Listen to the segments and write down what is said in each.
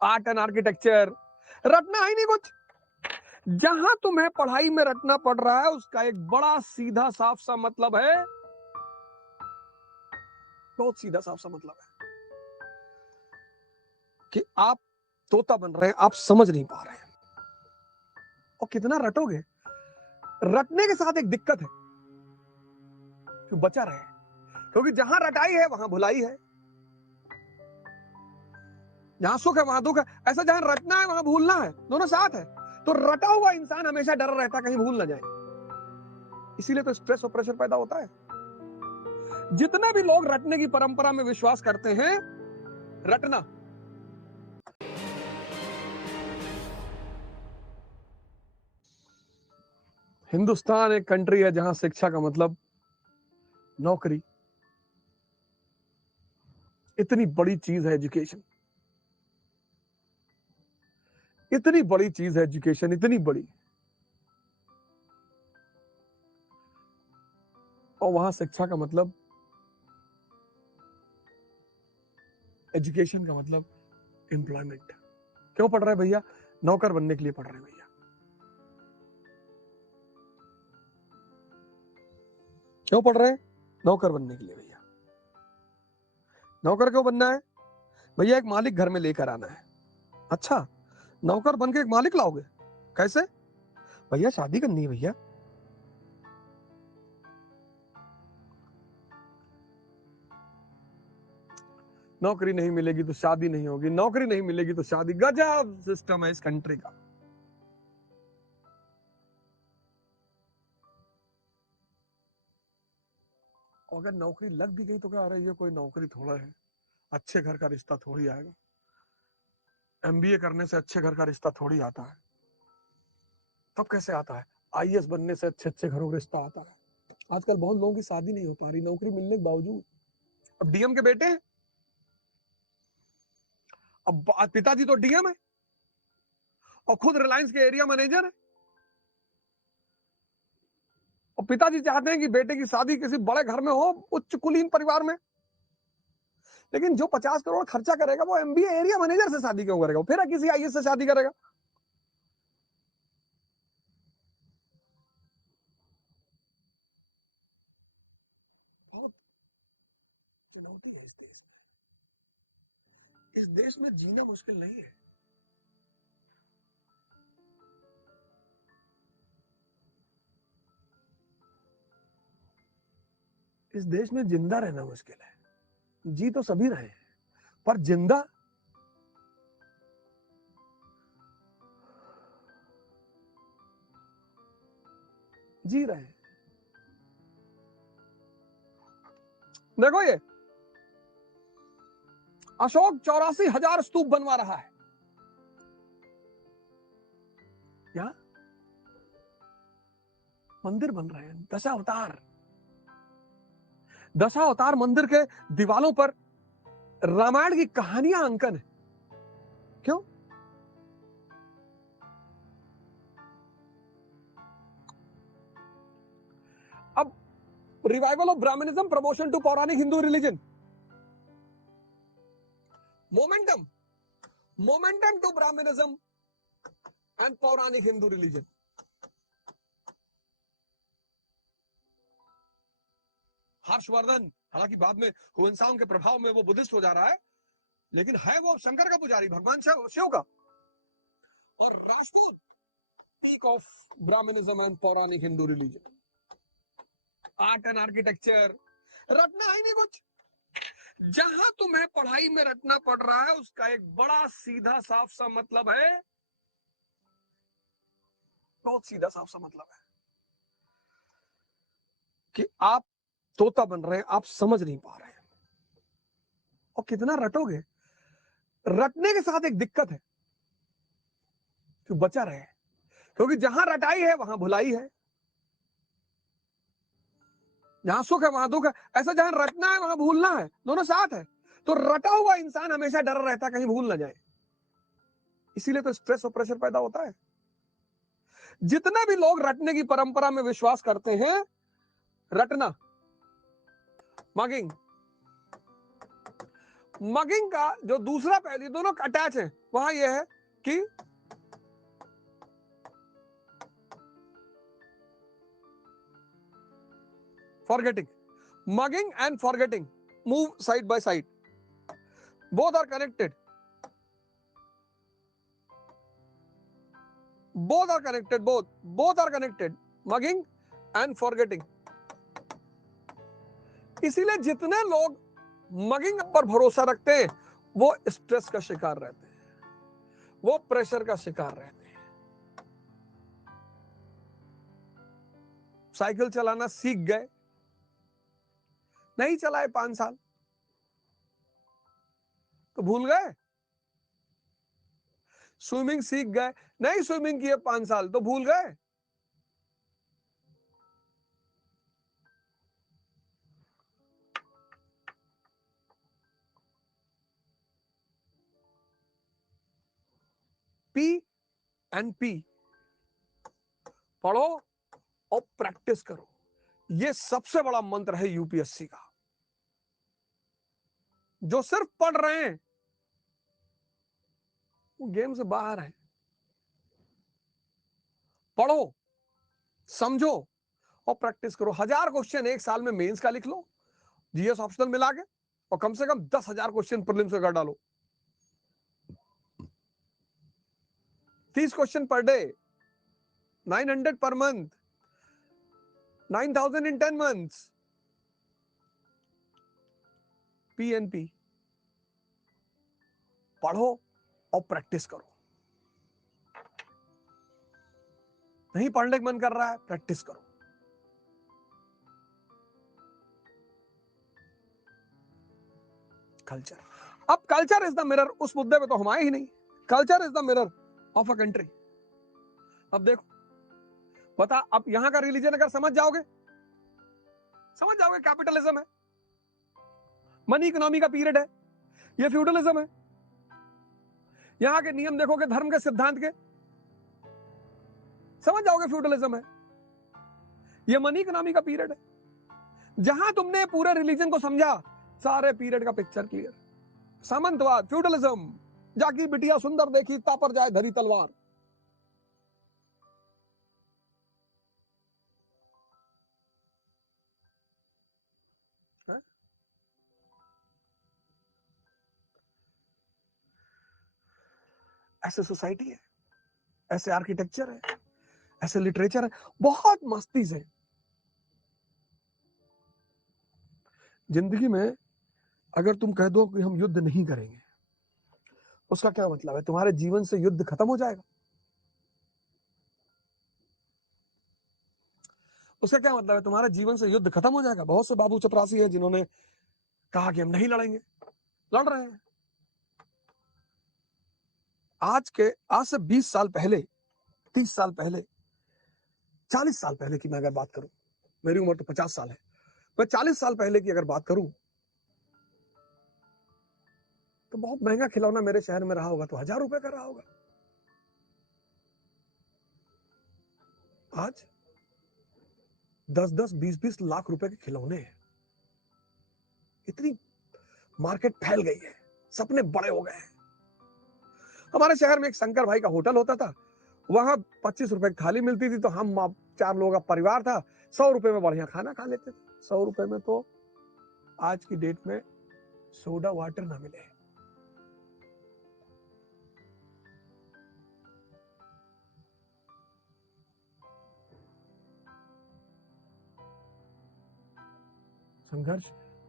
Art and architecture, रटना ही नहीं कुछ। जहां तुम्हें पढ़ाई में रटना पड़ रहा है उसका एक बड़ा सीधा साफ सा मतलब है, बहुत सीधा साफ सा मतलब है कि आप तोता बन रहे हैं, आप समझ नहीं पा रहे हैं। और कितना रटोगे, रटने के साथ एक दिक्कत है कि बचा रहे, क्योंकि जहां रटाई है वहां भुलाई है, जहां सुख है वहां दुख है। ऐसा जहां रटना है वहां भूलना है, दोनों साथ है। तो रटा हुआ इंसान हमेशा डर रहता कहीं भूल ना जाए, इसीलिए तो स्ट्रेस और प्रेशर पैदा होता है। जितने भी लोग रटने की परंपरा में विश्वास करते हैं, रटना, हिंदुस्तान एक कंट्री है जहां शिक्षा का मतलब नौकरी। इतनी बड़ी चीज है एजुकेशन, इतनी बड़ी चीज है एजुकेशन, इतनी बड़ी, और वहां शिक्षा का मतलब, एजुकेशन का मतलब एम्प्लॉयमेंट। क्यों पढ़ रहे हैं भैया? नौकर बनने के लिए पढ़ रहे हैं भैया। क्यों पढ़ रहे हैं? नौकर बनने के लिए भैया। नौकर क्यों बनना है भैया? एक मालिक घर में लेकर आना है। अच्छा, नौकर बन के एक मालिक लाओगे? कैसे भैया? शादी करनी है भैया। नौकरी नहीं मिलेगी तो शादी नहीं होगी, नौकरी नहीं मिलेगी तो शादी। गजब सिस्टम है इस कंट्री का। अगर नौकरी लग भी गई तो क्या, अरे ये कोई नौकरी थोड़ा है, अच्छे घर का रिश्ता थोड़ी आएगा, एमबीए करने से अच्छे घर का रिश्ता थोड़ी आता है। तब कैसे आता है? आईएएस बनने से अच्छे अच्छे घरों का रिश्ता आता है। आजकल बहुत लोगों की शादी नहीं हो पा रही नौकरी मिलने के बावजूद। अब डीएम के बेटे हैं, अब पिताजी तो डीएम है और खुद रिलायंस के एरिया मैनेजर है, और पिताजी चाहते हैं कि बेटे की शादी किसी बड़े घर में हो, उच्च कुलीन परिवार में। लेकिन जो 50 करोड़ खर्चा करेगा वो एमबीए एरिया मैनेजर से शादी क्यों करेगा? फिर किसी आईएएस से शादी करेगा। बहुत चुनौती है इस देश में। इस देश में जीना मुश्किल नहीं है। इस देश में जिंदा रहना मुश्किल है। जी तो सभी रहे हैं, पर जिंदा जी रहे हैं। देखो ये अशोक 84,000 स्तूप बनवा रहा है यहाँ, मंदिर बन रहे हैं। दशावतार मंदिर के दीवालों पर रामायण की कहानियां अंकन है। क्यों? अब revival of Brahmanism, promotion to Pauranik Hindu religion, momentum momentum to Brahmanism and Pauranik Hindu religion. Harshvardhan हालांकि बाद में हुएंसांग के प्रभाव में वो बुद्धिस्ट हो जा रहा है, लेकिन है वो शंकर का पुजारी, भगवान शिव का। और Rajput peak of Brahmanism and Pauranik Hindu religion, art and architecture, रटना ही नहीं कुछ। जहां तुम्हें पढ़ाई में रटना पड़ रहा है उसका एक बड़ा सीधा साफ सा मतलब है, बहुत सीधा साफ सा मतलब है कि आप तोता बन रहे हैं, आप समझ नहीं पा रहे हैं। और कितना रटोगे, रटने के साथ एक दिक्कत है कि बचा रहे, क्योंकि जहां रटाई है वहां भुलाई है, जहां सुख है वहां दुख है। ऐसा जहां रटना है वहां भूलना है, दोनों साथ है। तो रटा हुआ इंसान हमेशा डर रहता कहीं भूल ना जाए, इसीलिए तो स्ट्रेस और प्रेशर पैदा होता है। जितने भी लोग रटने की परंपरा में विश्वास करते हैं, रटना, मगिंग, मगिंग का जो दूसरा पहलू, दोनों अटैच है। वहां यह है कि forgetting, mugging and forgetting move side by side, both are connected, both are connected, mugging and forgetting. इसीलिए जितने लोग मगिंग पर भरोसा रखते हैं वो स्ट्रेस का शिकार रहते हैं, वो प्रेशर का शिकार रहते हैं। साइकिल चलाना सीख गए, नहीं चलाए 5 साल तो भूल गए। स्विमिंग सीख गए, नहीं स्विमिंग किए 5 साल तो भूल गए। पी एंड पी, पढ़ो और प्रैक्टिस करो, ये सबसे बड़ा मंत्र है यूपीएससी का। जो सिर्फ पढ़ रहे हैं वो गेम से बाहर है। पढ़ो, समझो और प्रैक्टिस करो। 1000 क्वेश्चन एक साल में मेंस का लिख लो, जीएस ऑप्शनल मिला के, और कम से कम 10,000 क्वेश्चन प्रीलिम्स का कर डालो। 30 question per day, 900 per month, 9,000 इन 10 months। पीएनपी, पढ़ो और प्रैक्टिस करो। नहीं पढ़ने का मन कर रहा है, प्रैक्टिस करो। कल्चर, अब कल्चर इज द मिरर, उस मुद्दे पे तो हम आए ही नहीं। Culture is the mirror of a country. अब देखो, बता, अब यहां का रिलीजन अगर समझ जाओगे कैपिटलिज्म है, मनी इकोनॉमी का पीरियड है, ये फ्यूडलिज्म है। यहां के नियम देखोगे धर्म के सिद्धांत के, समझ जाओगे फ्यूडलिज्म है, ये मनी इकोनॉमी का पीरियड है। जहां तुमने पूरे रिलीजन को समझा, सारे पीरियड का पिक्चर क्लियर। सामंतवाद, फ्यूडलिज्म, जाकी बिटिया सुंदर देखी तापर जाए धरी तलवार। ऐसे सोसाइटी है, ऐसे आर्किटेक्चर है, ऐसे लिटरेचर है, बहुत मस्ती से। जिंदगी में अगर तुम कह दो कि हम युद्ध नहीं करेंगे, उसका क्या मतलब है? तुम्हारे जीवन से युद्ध खत्म हो जाएगा? उसका क्या मतलब है? तुम्हारे जीवन से युद्ध खत्म हो जाएगा? बहुत से बाबू चपरासी है जिन्होंने कहा कि हम नहीं लड़ेंगे, लड़ रहे हैं। आज से 20 साल पहले, 30 साल पहले, 40 साल पहले की मैं अगर बात करूं, मेरी उम्र तो 50 साल है, मैं 40 साल पहले की अगर बात करूं तो बहुत महंगा खिलौना मेरे शहर में रहा होगा तो 1000 रुपए का रहा होगा। आज 10-10, 20-20 लाख रुपए के खिलौने हैं। इतनी मार्केट फैल गई है, सपने बड़े हो गए हैं। हमारे शहर में एक शंकर भाई का होटल होता था, वहां 25 रुपए की थाली मिलती थी, तो हम 4 लोगों का परिवार था, 100 रुपए में बढ़िया खाना खा लेते थे। 100 रुपए में तो आज की डेट में सोडा वाटर ना मिले। संघर्ष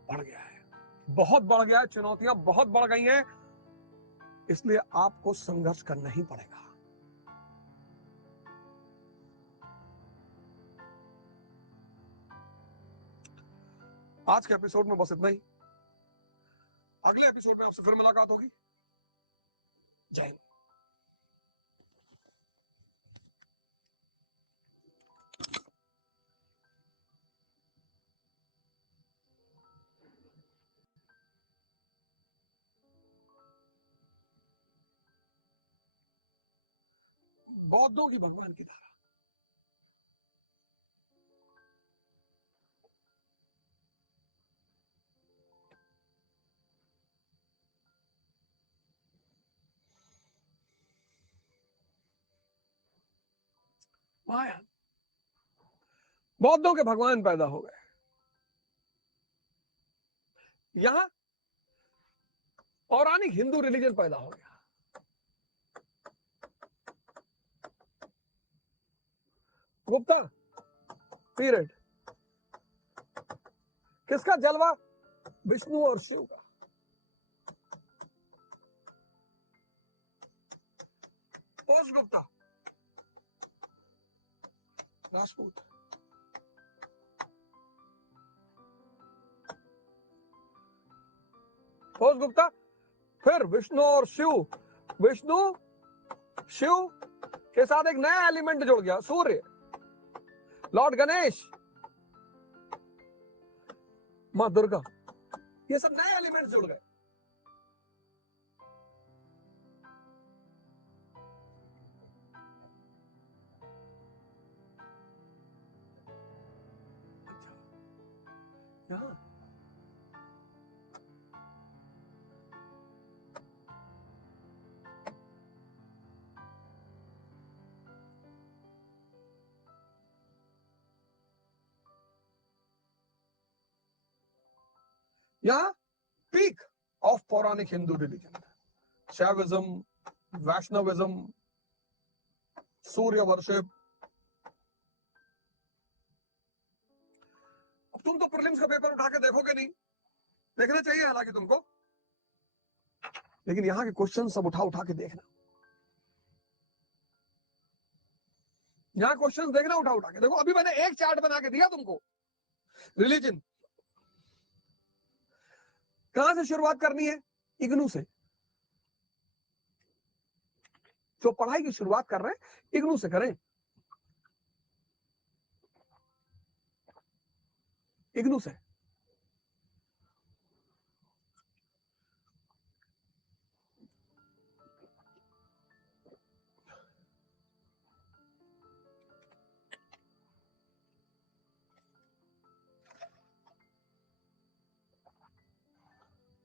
बढ़ गया है, बहुत बढ़ गया है, चुनौतियां बहुत बढ़ गई हैं, इसलिए आपको संघर्ष करना ही पड़ेगा। आज के एपिसोड में बस इतना ही। अगले एपिसोड में आपसे फिर मुलाकात होगी। जय हिंद। बौद्धों की भगवान की धारा। महायान। बौद्धों के भगवान पैदा हो गए। यहां पौराणिक हिंदू रिलीजन पैदा हो गया। गुप्ता पीरियड किसका जलवा? विष्णु और शिव का। पोस्ट गुप्ता राजपूत। पोस्ट गुप्ता फिर विष्णु और शिव। विष्णु शिव के साथ एक नया एलिमेंट जुड़ गया, सूर्य, लॉर्ड गणेश, मां दुर्गा, ये सब नए एलिमेंट जुड़ गए। अच्छा, यहां पीक ऑफ पौराणिक हिंदू रिलीजन, शैविज्म, वैष्णविज्म, सूर्य वर्शिप। अब तुम तो प्रीलिम्स का पेपर उठा के देखोगे नहीं, देखना चाहिए हालांकि तुमको, लेकिन यहां के क्वेश्चन सब उठा उठा के देखना। यहां क्वेश्चन देखना उठा उठा के देखो। अभी मैंने एक चार्ट बना के दिया तुमको। रिलीजन कहां से शुरुआत करनी है? इग्नू से। जो पढ़ाई की शुरुआत कर रहे हैं इग्नू से करें। इग्नू से।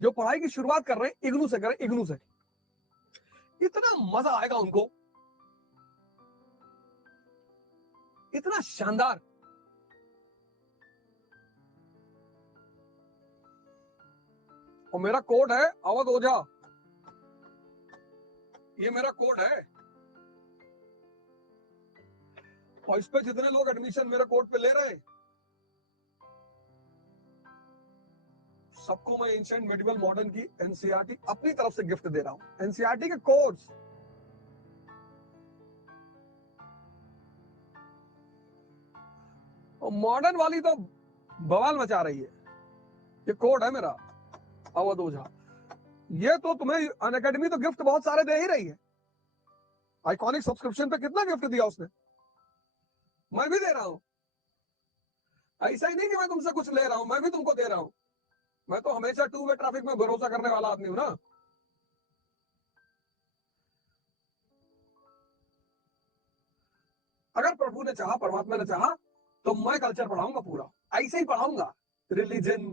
जो पढ़ाई की शुरुआत कर रहे हैं इग्नू से करें। इग्नू से इतना मजा आएगा उनको, इतना शानदार। और मेरा कोड है अवध ओझा, ये मेरा कोड है। और इस पे जितने लोग एडमिशन मेरे कोड पे ले रहे हैं सबको मैं एंशिएंट मेडिवल मॉडर्न की एनसीईआरटी अपनी तरफ से गिफ्ट दे रहा हूं। एनसीईआरटी के कोर्स और मॉडर्न वाली तो बवाल मचा रही है। ये कोड है मेरा अवध ओझा। ये तो तुम्हें अनअकैडमी तो गिफ्ट बहुत सारे दे ही रही है। आइकॉनिक सब्सक्रिप्शन पे कितना गिफ्ट दिया उसने, मैं भी दे रहा हूं। ऐसा ही नहीं कि मैं तुमसे कुछ ले रहा हूं, मैं भी तुमको दे रहा हूं। मैं तो हमेशा टू वे ट्रैफिक में भरोसा करने वाला आदमी हूं ना। अगर प्रभु ने चाहा, परमात्मा ने चाहा, तो मैं कल्चर पढ़ाऊंगा पूरा, ऐसे ही पढ़ाऊंगा। रिलीजन,